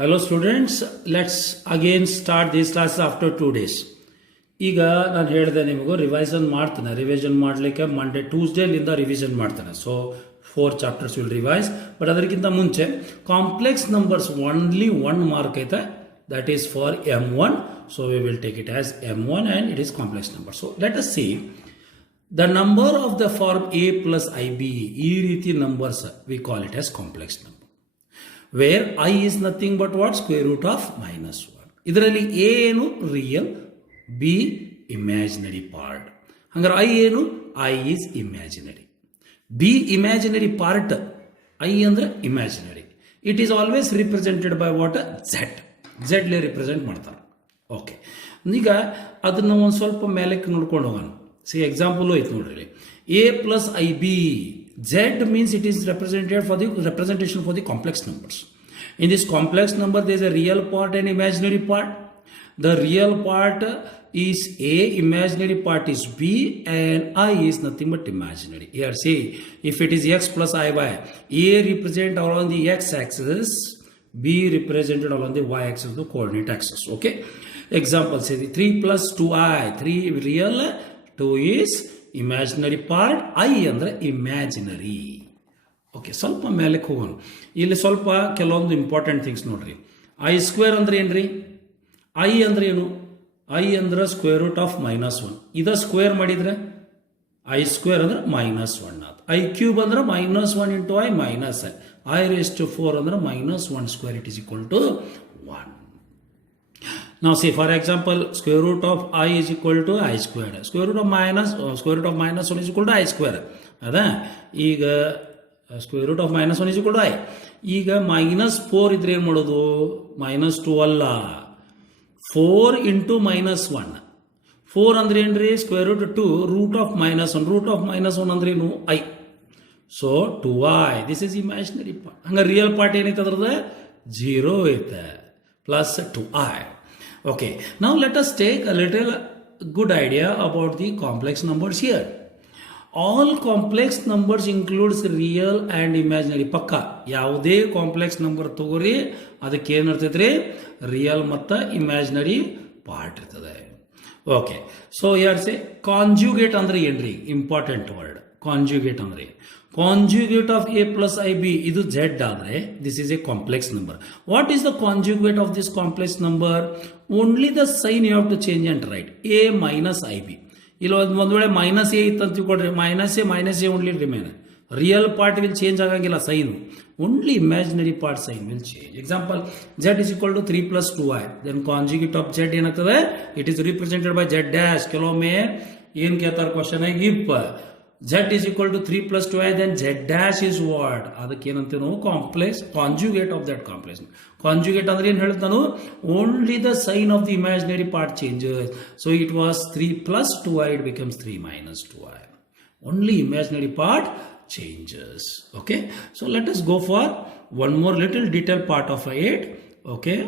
Hello students, let's again start these classes after 2 days. ಈಗ ನಾನು ಹೇಳಿದೆ ನಿಮಗೂ ರಿವಿಷನ್ ಮಾಡಲಿಕ್ಕೆ ಮಂಡೇ ಟ್ಯೂಸ್ಡೇಲಿಂದ ರಿವಿಷನ್ ಮಾಡ್ತಾನೆ. So 4 chapters will revise. But ಅದಕ್ಕಿಂತ ಮುಂಚೆ ಕಾಂಪ್ಲೆಕ್ಸ್ ನಂಬರ್ಸ್ ಓನ್ಲಿ 1 ಮಾರ್ಕ್ ಐತೆ, that is for M1. So we will take it as M1 and it is complex number. So let us see the number of the form A plus IB. ಈ ರೀತಿ numbers we call it as complex number, where I is nothing but what? Square root of minus 1. ಇದರಲ್ಲಿ A ಏನು real, B imaginary part. ಹಂಗಾರೆ I ಏನು? I is imaginary. B imaginary part. I ಅಂದ್ರೆ imaginary. It is always represented by what? Z. Z ಲೇ represent ಮಾಡ್ತಾರೆ. Okay, ಈಗ ಅದನ್ನು ಒಂದು ಸ್ವಲ್ಪ ಮೇಲಕ್ಕೆ ನೋಡ್ಕೊಂಡು ಹೋಗೋಣ. ಸಿ ಎಕ್ಸಾಂಪಲ್ ಐತೆ ನೋಡ್ರಿ, A plus IB. Z means it is represented for the representation for the complex numbers. In this complex number, there is a real part and imaginary part. The real part is A, imaginary part is B, and I is nothing but imaginary. Here, see, if it is x plus iy, A represented along the x-axis, B represented along the y-axis, the coordinate axis. Okay. Example, say 3 plus 2i. 3 real, 2 is imaginary part, I ಅಂದ್ರೆ imaginary. Okay, ಸ್ವಲ್ಪ ಮೇಲಕ್ಕೆ ಹೋಗೋಣ. ಇಲ್ಲಿ ಸ್ವಲ್ಪ ಕೆಲವೊಂದು important things ನೋಡ್ರಿ. I square ಅಂದ್ರೆ ಏನ್ರಿ? ಐ ಅಂದ್ರೆ ಏನು? ಐ ಅಂದ್ರೆ ಸ್ಕ್ವೇರ್ ರೂಟ್ ಆಫ್ -1. ಇದ ಸ್ಕ್ವೇರ್ ಮಾಡಿದ್ರೆ ಐ ಸ್ಕ್ವೇರ್ ಅಂದ್ರೆ -1 ಆತ. ಐ ಕ್ಯೂಬ್ ಅಂದ್ರೆ -1 into I minus I raise to 4 ಅಂದ್ರೆ -1 square it is equal to 1. Now see, for example, square root of I is equal to I squared. Square root of -1 is equal to I square. ಅದಾ ಈಗ square root of -1 is equal to I. ಈಗ -4 ಇದ್ರೆ ಏನು ಮಾಡೋದು? -2 ಅಲ್ಲ, 4 into -1. 4 ಅಂದ್ರೆ ಏನ್ರಿ? Square root 2 root of -1. Root of -1 ಅಂದ್ರೆ ಏನು? I. So 2i. This is imaginary part. ಹಂಗ ರಿಯಲ್ ಪಾರ್ಟ್ ಏನೈತೆ ಅದ್ರದ್ದು? 0 ಐತೆ, plus 2i. Okay, now let us take a little good idea about the complex numbers here. All complex numbers includes real and imaginary. ಪಕ್ಕ ಯಾವುದೇ complex number ತಗೋರಿ, ಅದಕ್ಕೆ ಏನಿರ್ತೈತ್ರಿ? Real ಮತ್ತು ಇಮ್ಯಾಜಿನರಿ ಪಾರ್ಟ್ ಇರ್ತದೆ. ಓಕೆ, ಸೊ ಯಾರ್ಸೆ ಕಾಂಜುಗೇಟ್ ಅಂದ್ರೆ ಏನ್ರಿ? Important word. ಕಾಂಜುಗೇಟ್ ಅಂದ್ರೆ conjugate of A plus IB. ಇದು Z ಆದರೆ this is a complex number. What is the conjugate of this complex number? Only the sign you have to change and right. A minus IB. ಇಲ್ಲ ಒಂದು ವೇಳೆ minus a ಇತ್ತು ಅಂತ ತಿಳ್ಕೊಡ್ರಿ, minus a only remain. Real part will change ಆಗಂಗಿಲ್ಲ sign, only imaginary part sign will change. Example, Z is equal to 3 plus 2i. Then conjugate of Z ಏನಾಗ್ತದೆ? It is represented by Z dash. ಕೆಲವೊಮ್ಮೆ ಏನ್ ಕೇಳ್ತಾರೆ question ಆಗಿ, if Z is equal to 3 plus 2i, then Z dash is what? ಅದಕ್ಕೆ ಏನಂತೀವಿ ನಾವು? Complex conjugate of that complex. Conjugate ಅಂದ್ರೆ ಏನು ಹೇಳ್ತಾನು? Only the sign of the imaginary part changes. So it was 3 plus 2i, it becomes 3 minus 2i. Only imaginary part changes. Okay, so let us go for one more little detailed part of it. Okay,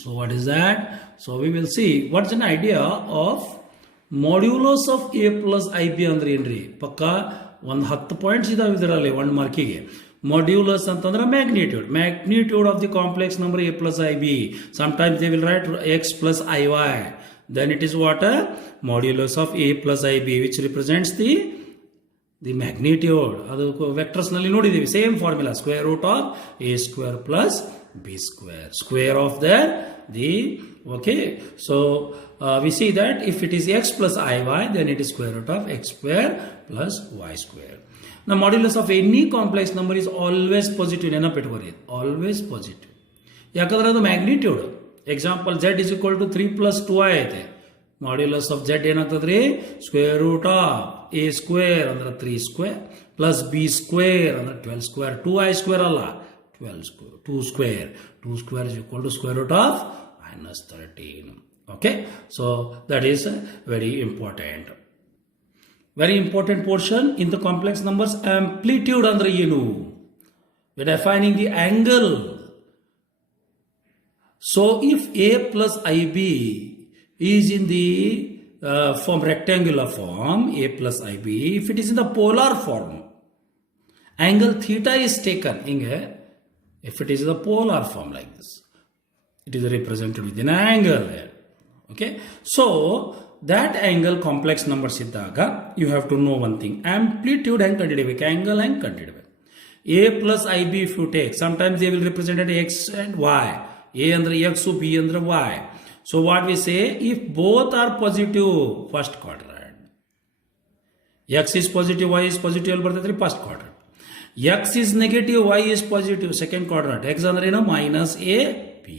so what is that? So we will see what's an idea of modulus of A plus IB ಅಂದ್ರೆ ಏನ್ರಿ? ಪಕ್ಕ ಒಂದು 10 points ಇದಾವೆ ಇದರಲ್ಲಿ 1 ಮಾರ್ಕಿಗೆ. Modulus ಅಂತಂದ್ರೆ magnitude of the complex number A plus IB. Sometimes they will write x plus IY. Then it is what? Modulus of A plus IB which represents the magnitude. ಅದು vectors ನಲ್ಲಿ ನೋಡಿದೀವಿ, same formula. Square root of A square plus B square. Square of the okay. So we see that if it is x plus iy, then it is square root of x square plus y square. Now modulus of any complex number is always positive. ನೆನಪಿಟ್ಕೋರಿ, always positive. ಯಾಕಂದ್ರೆ ಅದು magnitude. Example, Z is equal to 3 plus 2i ಐತೆ. Modulus of Z ಏನಾಗ್ತದ್ರಿ? Square root of A square ಅಂದ್ರೆ 3 square plus B square ಅಂದ್ರೆ 12 square. 2i square ಅಲ್ಲ, 12 square. 2 square. 2 square is equal to square root of -13. Okay, so that is very important. Very important portion in the complex numbers. Amplitude andre ಏನು? We are defining the angle. So if A plus IB is in the form rectangular form, A plus IB, if it is in the polar form, angle theta is taken. ಹಿಂಗೆ If it is the polar form like this, it is represented with an angle there. Okay, so that angle complex numbers iddaga you have to know one thing, amplitude hang ಕಂಡುಹಿಡಿಯಬೇಕು, angle hang ಕಂಡುಹಿಡಿಯಬೇಕು. A plus IB if you take, sometimes they will represent at x and y. A andre x, B andre y. So what we say, if both are positive, first quadrant. X is positive, y is positive, first quadrant. X is negative, y is positive, second quadrant. X andre minus A, B.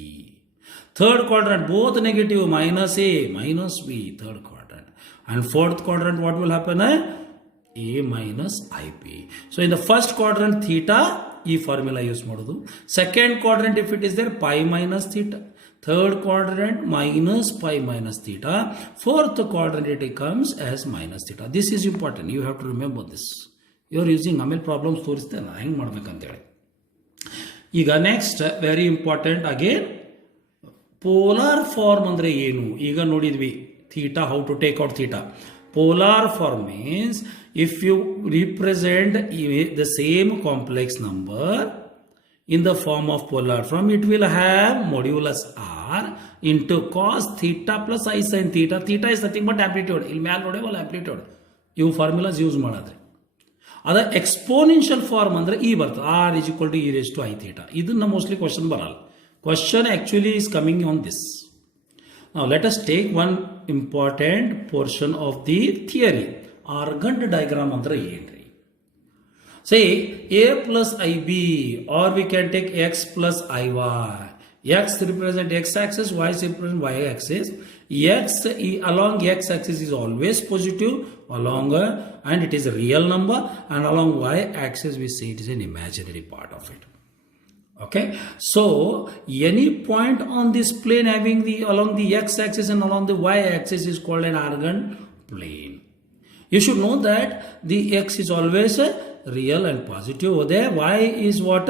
Third quadrant, both negative, minus A, minus B, third quadrant. And fourth quadrant, what will happen? A minus IB. So in the first quadrant, theta, E formula use madudu. Second quadrant, if it is there, pi minus theta. Third quadrant, minus pi minus theta. Fourth quadrant, it comes as minus theta. This is important. You have to remember this. You are using amel problems ತೋರಿಸ್ತೇನೆ ಹೆಂಗೆ ಮಾಡ್ಬೇಕಂತೇಳಿ. ಈಗ next very important again, polar form ಅಂದರೆ ಏನು ಈಗ ನೋಡಿದ್ವಿ. Theta, how to take out theta. Polar form means if you represent the same complex number in the form of polar form, it will have modulus r into cos theta plus I sin theta. Theta is nothing but amplitude. ಇಲ್ಲಿ ಮ್ಯಾಲ ನೋಡೇವಲ್ಲ amplitude. ಇವು formulas use ಮಾಡಿದ್ರೆ ಅದ exponential form ಅಂದ್ರೆ ಈ ಬರ್ತದೆ, r is equal to e raised to I theta. ಇದನ್ನ mostly question ಬರಲ್ಲ. Question actually is coming on this. Now let us take one important portion of the theory. Argand diagram andre ಏನ್ರಿ? Say A plus IB, or we can take X plus IY. X represent X axis, Y represent Y axis. X along X axis is always positive, along and it is a real number, and along Y axis we say it is an imaginary part of it. Okay, so any point on this plane having the along the x axis and along the y axis is called an Argand plane. You should know that the x is always real and positive over there. Y is what?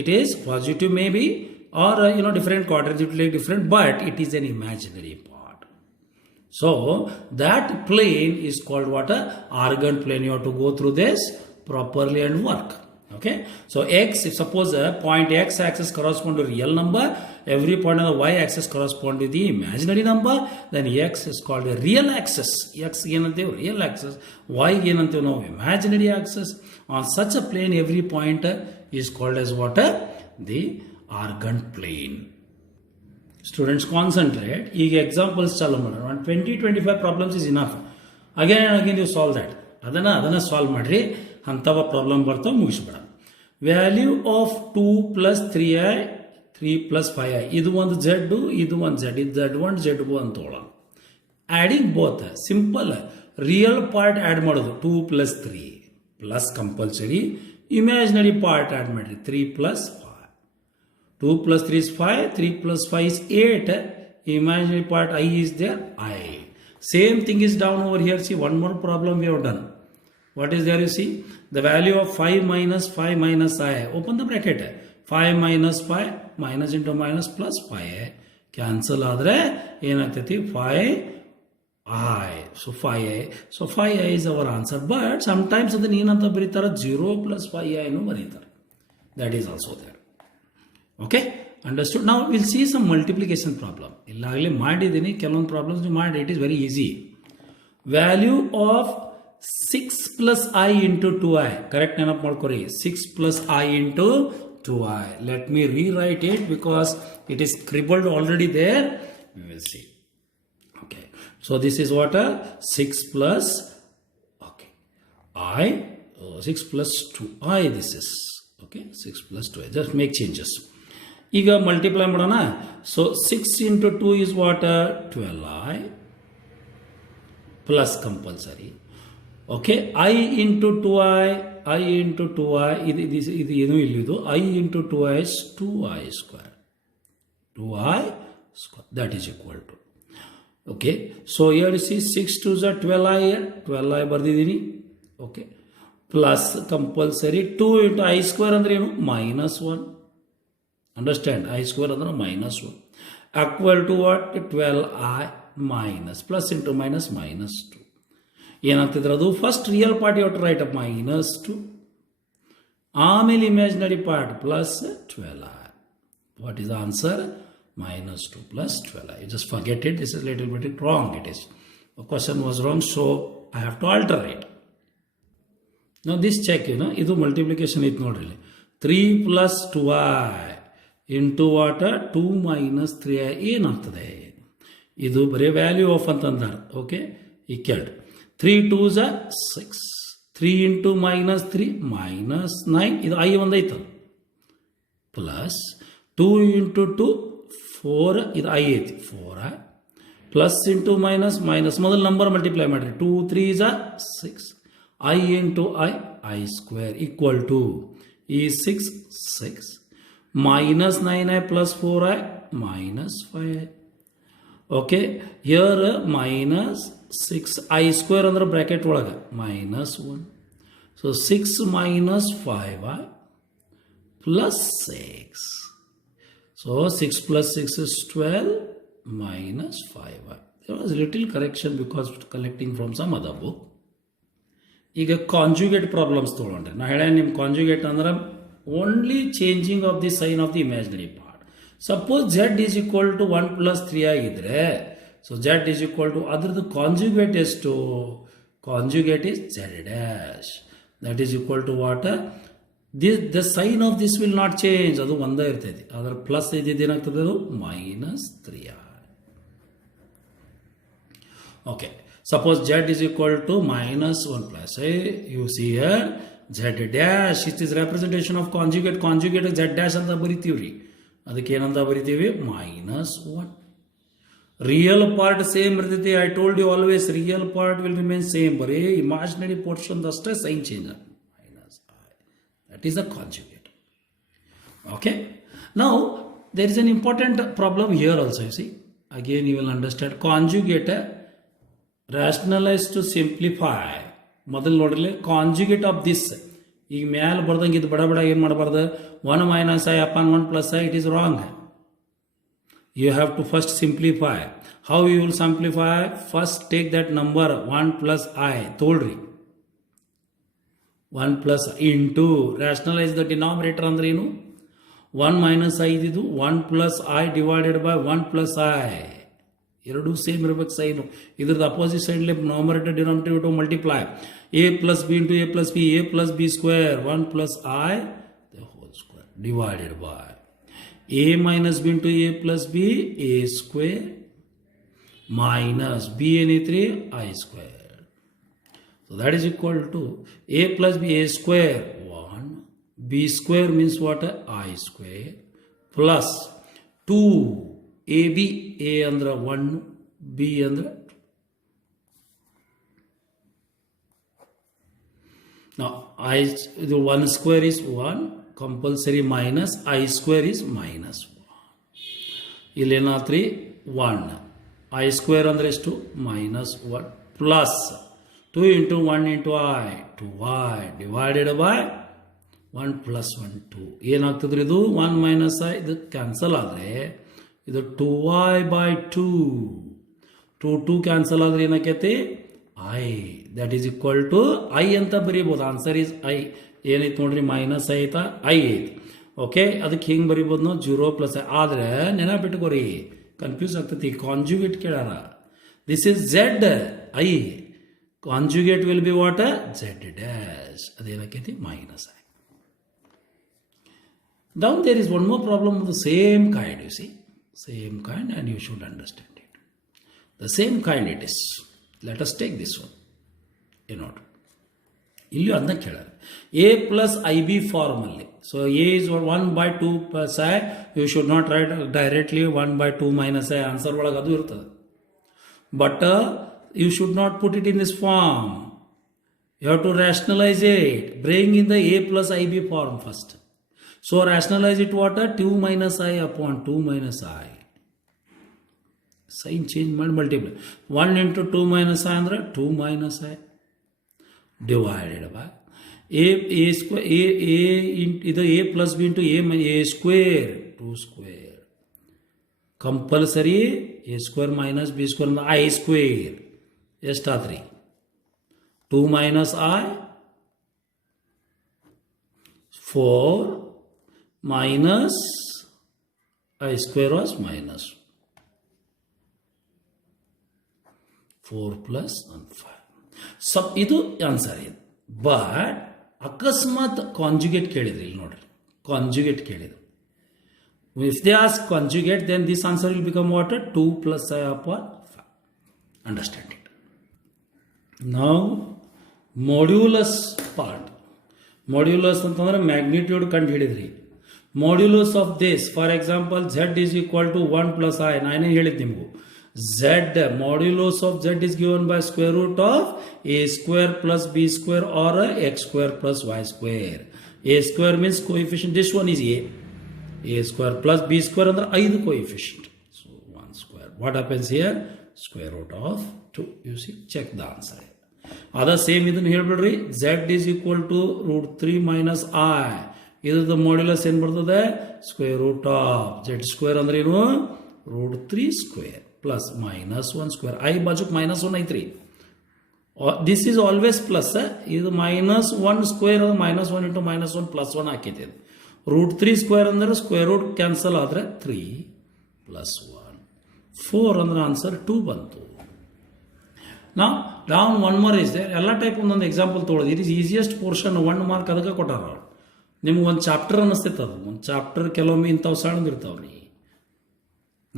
It is positive maybe, or different quadrants it will take different, but it is an imaginary part. So that plane is called what? Argand plane. You have to go through this properly and work. Okay, so x, if suppose point x axis correspond to real number, every point on the y axis correspond to the imaginary number, then x is called a real axis. X ಏನಂತೇವೆ real axis, y ಏನಂತೇವೆ ನಾವು imaginary axis. On such a plane, every point is called as what? The Argand plane. Students concentrate. ಈಗ examples ಚಾಲು ಮಾಡೋಣ. 20-25 problems is enough. Again and again you solve that. ಅದನ್ನ solve ಮಾಡ್ರಿ. ಅಂಥವ problem ಬರ್ತಾವೆ, ಮುಗಿಸ್ಬೇಡ. Value of 2 plus 3i 3 plus 5i, ಇದು ಒಂದು z, ಇದು ಒಂದು z, ಇದು z1 z2 ಅಂತ ತೊಗೊಳ್ಳೋಣ. Adding both simple. Real part add ಮಾಡೋದು 2 plus 3 plus compulsory, imaginary part add ಮಾಡಿರಿ 3 plus 5. 2 plus 3 is 5, 3 plus 5 is 8. Imaginary part I is there, I. Same thing is down over here. See, one more problem we have done. What is there? You see the value of 5 minus 5 minus I. Open the bracket. 5 minus 5 minus into minus plus 5. Cancel ಆದರೆ ಏನಾಗ್ತೈತಿ 5i. So 5i. So 5i is our answer. But sometimes ಅದನ್ನ ಏನಂತ ಬರೀತಾರೆ 0 plus 5i ನು ಬರೀತಾರೆ. That is also there. Okay, understood. Now we'll see some multiplication problem. ಇಲ್ಲಾಗಲೇ ಮಾಡಿದ್ದೀನಿ ಕೆಲವೊಂದು problems ನೀವು ಮಾಡಿ. It is very easy. Value of 6 plus I into 2i. Correct ನೆನಪು ಮಾಡ್ಕೊರಿ. 6 plus I into 2i. Let me rewrite it because it is scribbled already there. We will see. Okay. So this is what? 6 plus, okay, I, 6 plus 2i this is. Okay, 6 plus 2i. Just make changes. ಈಗ multiply ಮಾಡೋಣ. So 6 into 2 is what? 12i plus compulsory. Okay, I into 2i, I into 2i, ಇದು ಏನು ಇಲ್ಲಿದು, I into 2i is 2i square. 2i square, that is equal to. Okay, so here you see 6 2s are 12i here, 12i ಬರ್ದಿದ್ದೀನಿ. Okay, plus compulsory 2 into I square ಅಂದ್ರೆ ಏನು, minus 1. Understand, I square ಅಂದ್ರೆ minus 1. Equal to what? 12i minus, plus into minus, minus 2. ಏನಾಗ್ತಿದ್ರೆ ಅದು first real part ಯಾವ right up -2, ಆಮೇಲೆ imaginary part plus 12i. What is the answer? Minus 2 plus 12i. You just forget it. This is a little bit wrong. It is. The question was wrong, so I have to alter it. Now this check, ಇದು multiplication ಇತ್ತು ನೋಡ್ರಿ. 3 plus 2i into what? 2 minus 3i ಏನಾಗ್ತದೆ? ಇದು ಬರೀ value of ಅಂತಂದಾರೆ. Okay, equal 3 2s 6. 3 into minus 3 minus 9. ಇದು i ಒಂದೈತಲ್ಲ. Plus 2 into 2 4. ಇದು i ಐತಿ 4i. Plus into minus minus ಮೊದಲು ನಂಬರ್ ಮಲ್ಟಿಪ್ಲೈ ಮಾಡಿರಿ. 2 3s 6. I into I square equal to ಈ 6 6 minus 9i plus 4i minus 5i. Okay, here minus 6i square under bracket ಒಳಗೆ minus 1. So 6 minus 5i plus 6. So 6 plus 6 is 12 minus 5i. There was a little correction because collecting from some other book. ಈಗ conjugate problems ತೊಗೊಂಡ್ರೆ ನಾ ಹೇಳ ನಿಮ್ಮ conjugate ಅಂದ್ರೆ only changing of the sign of the imaginary part. Suppose Z is equal to 1 plus 3 ಆಗಿದ್ರೆ, so Z is equal to ಅದ್ರದ್ದು conjugate ಎಷ್ಟು? Conjugate is Z dash. That is equal to what? The sign of this will not change. ಅದು ಒಂದೇ ಇರ್ತೈತಿ. ಅದರ plus ಇದ್ದಿದ್ದು ಏನಾಗ್ತದೆ? ಅದು minus 3i. Okay, suppose Z is equal to minus 1 plus a. You see here Z dash, it is representation of conjugate. Conjugate Z dash ಅಂತ ಬರಿತೀವ್ರಿ. ಅದಕ್ಕೆ ಏನಂತ ಬರಿತೀವಿ? minus 1. ರಿಯಲ್ ಪಾರ್ಟ್ ಸೇಮ್ ಇರ್ತೈತಿ. I told you always real part will remain same. ಬರೀ imaginary portion ಅಷ್ಟೇ sign change ಆಗುತ್ತೆ. minus i. That is the conjugate. Okay. Now there is an important problem here also. You see, again you will understand conjugate. Rationalize to simplify. ಮೊದಲು ನೋಡ್ರಿ conjugate of this. ಈಗ ಮ್ಯಾಲೆ ಬರ್ದಂಗೆ ಇದು ಬಡ ಬಡ ಏನು ಮಾಡಬಾರ್ದು? 1 minus i upon 1 plus i. It is wrong. You have to first simplify. How you will simplify? First take that number 1 plus i. ತೋಳ್ರಿ 1 plus into rationalize the denominator ಅಂದ್ರೆ ಏನು? 1 minus i ಇದ್ದಿದ್ದು 1 plus i divided by 1 plus i. ಎರಡೂ same ಇರಬೇಕು sign. ಇದ್ರದ್ದು opposite ಸೈಡ್ಲಿ numerator denominator multiply. a plus b into a plus b, a plus b square 1 plus i the whole square divided by a minus b into a plus b, a square minus b ಏನಿತ್ರಿ i square. So that is equal to a plus b, a square 1, b square means what? I square plus 2 ab. a ಅಂದ್ರೆ 1, b ಅಂದ್ರೆ 2. Now I the 1 square is 1, compulsory minus I square is minus 1. ಇಲ್ಲೇನಾತ್ರಿ 1. I square ಅಂದ್ರೆ ಎಷ್ಟು? minus 1 plus 2 into 1 into I 2i divided by 1 plus 1 2. ಏನಾಗ್ತದ್ರಿ ಇದು? 1 minus I ಇದು cancel ಆದರೆ ಇದು 2i by 2. 2 cancel ಆದ್ರೆ ಏನಾಕೈತಿ? i. That is equal to i ಅಂತ ಬರೀಬೋದು. Answer is i. ಏನೈತೆ ನೋಡ್ರಿ? ಮೈನಸ್ i ಐತಾ? i ಐತಿ. ಓಕೆ, ಅದಕ್ಕೆ ಹಿಂಗೆ ಬರೀಬೋದು ನಾವು 0 plus i. ಆದರೆ ನೆನಪಿಟ್ಕೋರಿ, ಕನ್ಫ್ಯೂಸ್ ಆಗ್ತೈತಿ. ಕಾಂಜುಗೇಟ್ ಕೇಳಾರ. This is Z i. Conjugate will be what? Z dash. ಅದೇನಾಕೈತಿ? Minus i. Down there is one more problem of the same kind, you see. Same kind, and you should understand it. The same kind it is. Let us take this one. ಇಲ್ಲಿ ಅದನ್ನ ಕೇಳಾರೆ. a plus ib ಫಾರ್ಮಲ್ಲಿ. So a is 1 by 2 plus i. You should not write directly 1 by 2 minus i. Answer ಒಳಗೆ ಅದು ಇರ್ತದೆ. But you should not put it in this form. You have to rationalize it. Bring in the a plus ib form first. So rationalize it what? 2 minus I upon 2 minus I. Sign change ಮಾಡಿ multiply. 1 into 2 minus I ಅಂದ್ರೆ 2 minus I divided by a square ಇದು a plus b into a square 2 square. Compulsory a square minus b square ಅಂದ್ರೆ I square. ಎಷ್ಟಾದ್ರಿ? 2 minus I 4 minus I square was minus 4 plus 1 5. ಸಬ್ ಇದು answer ಇದು. But ಅಕಸ್ಮಾತ್ conjugate ಕೇಳಿದ್ರಿ, ಇಲ್ಲಿ ನೋಡ್ರಿ, conjugate ಕೇಳಿದ್ರು. If they ask conjugate, then this answer will become what? 2 plus I upon 5. Understand it. Now, modulus part. Modulus ಅಂತಂದ್ರೆ magnitude ಕಂಡು ಹಿಡಿದ್ರಿ. Modulus of this, for example, z is equal to 1 plus I. ನಾನೇ ಹೇಳಿದ್ದು ನಿಮಗೂ. Z, modulus of z is given by square root of a square plus b square or x square plus y square. A square means coefficient. This one is a square plus b square under 5 coefficient. So 1 square. What happens here? Square root of 2. You see, check the answer. Other same ಇದನ್ನು ಹೇಳ್ಬಿಡ್ರಿ. Z is equal to root 3 minus I. ಇದ್ರದ್ದು modulus ಏನು ಬರ್ತದೆ? Square root of z square ಅಂದ್ರೆ ಏನು? Root 3 square plus minus 1 square. I ಬಾಜುಕ್ minus 1 ಐತ್ರಿ. This is always plus. ಇದು ಮೈನಸ್ 1 ಸ್ಕ್ವೇರ್ ಅಂದ್ರೆ ಮೈನಸ್ 1 ಇಂಟು ಮೈನಸ್ 1 ಪ್ಲಸ್ 1 ಹಾಕೈತಿ. ರೂಟ್ 3 ಸ್ಕ್ವೇರ್ ಅಂದ್ರೆ ಸ್ಕ್ವೇರ್ ರೂಟ್ ಕ್ಯಾನ್ಸಲ್ ಆದರೆ 3 ಪ್ಲಸ್ 1 4 ಅಂದ್ರೆ ಆನ್ಸರ್ 2 ಬಂತು. ನಾವು ಡೌನ್ 1 more is there. ಎಲ್ಲ ಟೈಪ್ ಒಂದೊಂದು ಎಕ್ಸಾಂಪಲ್ ತೊಗೊಳೋದು. It is easiest portion 1 mark ಅದಕ್ಕೆ ಕೊಟ್ಟಾರ ಅವ್ರು. ನಿಮ್ಗೆ ಒಂದು ಚಾಪ್ಟರ್ ಅನ್ನಿಸ್ತೈತೆ, ಅದು ಒಂದು ಚಾಪ್ಟರ್ ಕೆಲವೊಮ್ಮೆ ಇಂಥವು ಸಣ್ಣದಿರ್ತಾವ್ರಿ,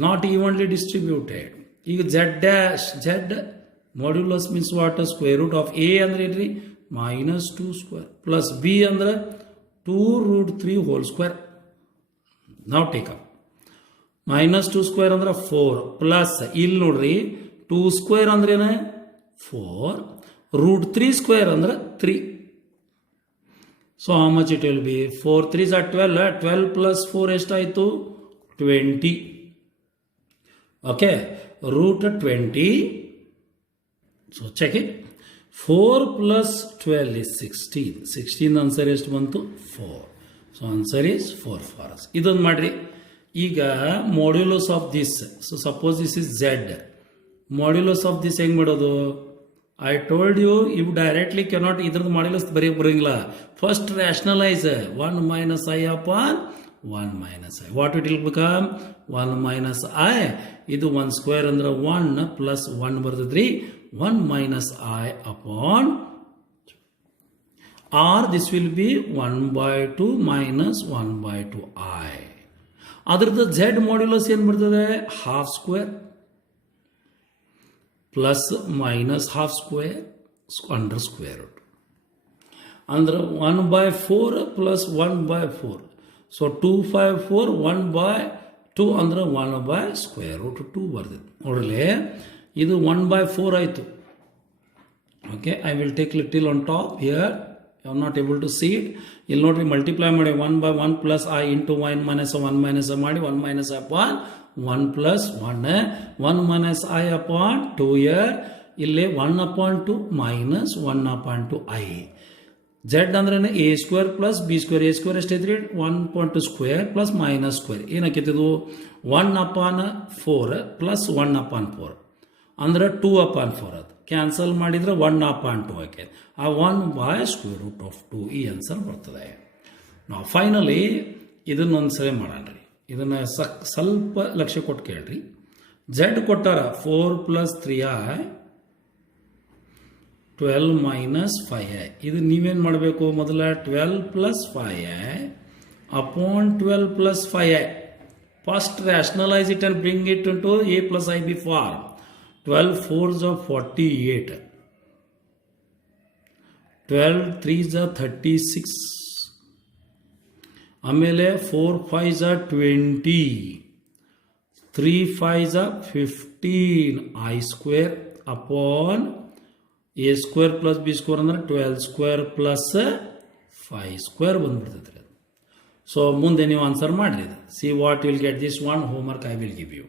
ನಾಟ್ ಈವನ್ಲಿ ಡಿಸ್ಟ್ರಿಬ್ಯೂಟೆಡ್. ಈಗ z dash z modulus means what? Square root of a ಅಂದ್ರೆ ಏನ್ರಿ? ಮೈನಸ್ 2 ಸ್ಕ್ವೇರ್ ಪ್ಲಸ್ b ಅಂದ್ರೆ 2 root 3 whole square. Now take up. Minus 2 square ಅಂದ್ರೆ 4 plus ಇಲ್ಲಿ ನೋಡ್ರಿ 2 square ಅಂದ್ರೆ ಏನು? 4 root 3 square ಅಂದ್ರೆ 3. So how much it will be? 4 3s are 12. 12 plus 4 ಎಷ್ಟಾಯಿತು? 20. Okay. Root 20. So check it. 4 plus 12 is 16. 16 answer ಎಷ್ಟು ಬಂತು? 4. So answer is 4 for us. ಇದೊಂದು ಮಾಡ್ರಿ. ಈಗ modulus of this, so suppose this is z. Modulus of this ಹೆಂಗೆ ಮಾಡೋದು? I told you, ಇವು directly cannot ಇದ್ರದ್ದು ಮಾಡ್ಯುಲಸ್ ಬರೆಯಕ್ಕೆ ಬರೋಂಗಿಲ್ಲ. First rationalise 1 minus I upon 1 minus I. What it will become? 1 minus I. ಇದು 1 square ಅಂದ್ರೆ 1 plus 1 ಬರ್ತದ್ರಿ. 1 minus I upon, or this will be 1 by 2 minus 1 by 2 I. ಅದ್ರದ್ದು z modulus ಏನು ಬರ್ತದೆ? Half square plus minus half square under square root ಅಂದ್ರೆ 1 by 4 plus 1 by 4. So 2 5 4 1 by 2 ಅಂದ್ರೆ 1 by square root 2 ಬರ್ದಿದೆ. ನೋಡಲಿ, ಇದು 1 by 4 ಆಯಿತು. Okay, I will take little on top here. You are not able to see it. ಇಲ್ಲಿ ನೋಡ್ರಿ, multiply ಮಾಡಿ 1 by 1 plus I into 1 minus 1 minus ಮಾಡಿ 1 minus upon 1 plus 1. 1 minus I upon 2 here. ಇಲ್ಲಿ 1 upon 2 minus 1 upon 2 I. Z ಅಂದ್ರೆ a square plus b square. a square ಎಷ್ಟೈತ್ರಿ? 1.2 square plus minus square. ಏನಾಕೈತಿದು? 1 upon 4 plus 1 upon 4 ಅಂದ್ರೆ 2 upon 4. ಅದು cancel ಮಾಡಿದ್ರೆ 1 upon 2 ಆಕೆ. ಆ 1 by ಸ್ಕ್ವೇರ್ ರೂಟ್ ಆಫ್ 2 ಈ ಆನ್ಸರ್ ಬರ್ತದೆ. ನಾವು ಫೈನಲಿ ಇದನ್ನೊಂದು ಸರಿ ಮಾಡೋಣ. ಇದನ್ನು ಸ್ವಲ್ಪ ಲಕ್ಷ್ಯ ಕೊಟ್ಟು ಕೇಳ್ರಿ. z ಕೊಟ್ಟಾರ 4 plus 3i 12 minus 5i. ಇದು ನೀವೇನು ಮಾಡಬೇಕು? ಮೊದಲ 12 plus 5i upon 12 plus 5i. First rationalize it and bring it into a plus ib form. 12 4s are 48. 12 3s are 36. ಆಮೇಲೆ 4 5s are 20. 3 5s are 15. I square upon a square plus b square ಅಂದ್ರೆ 12 square plus 5 square ಬಂದ್ಬಿಡ್ತೈತೆ. So ಮುಂದೆ ನೀವು answer ಮಾಡಿರಿ. See what will get this one homework I will give you.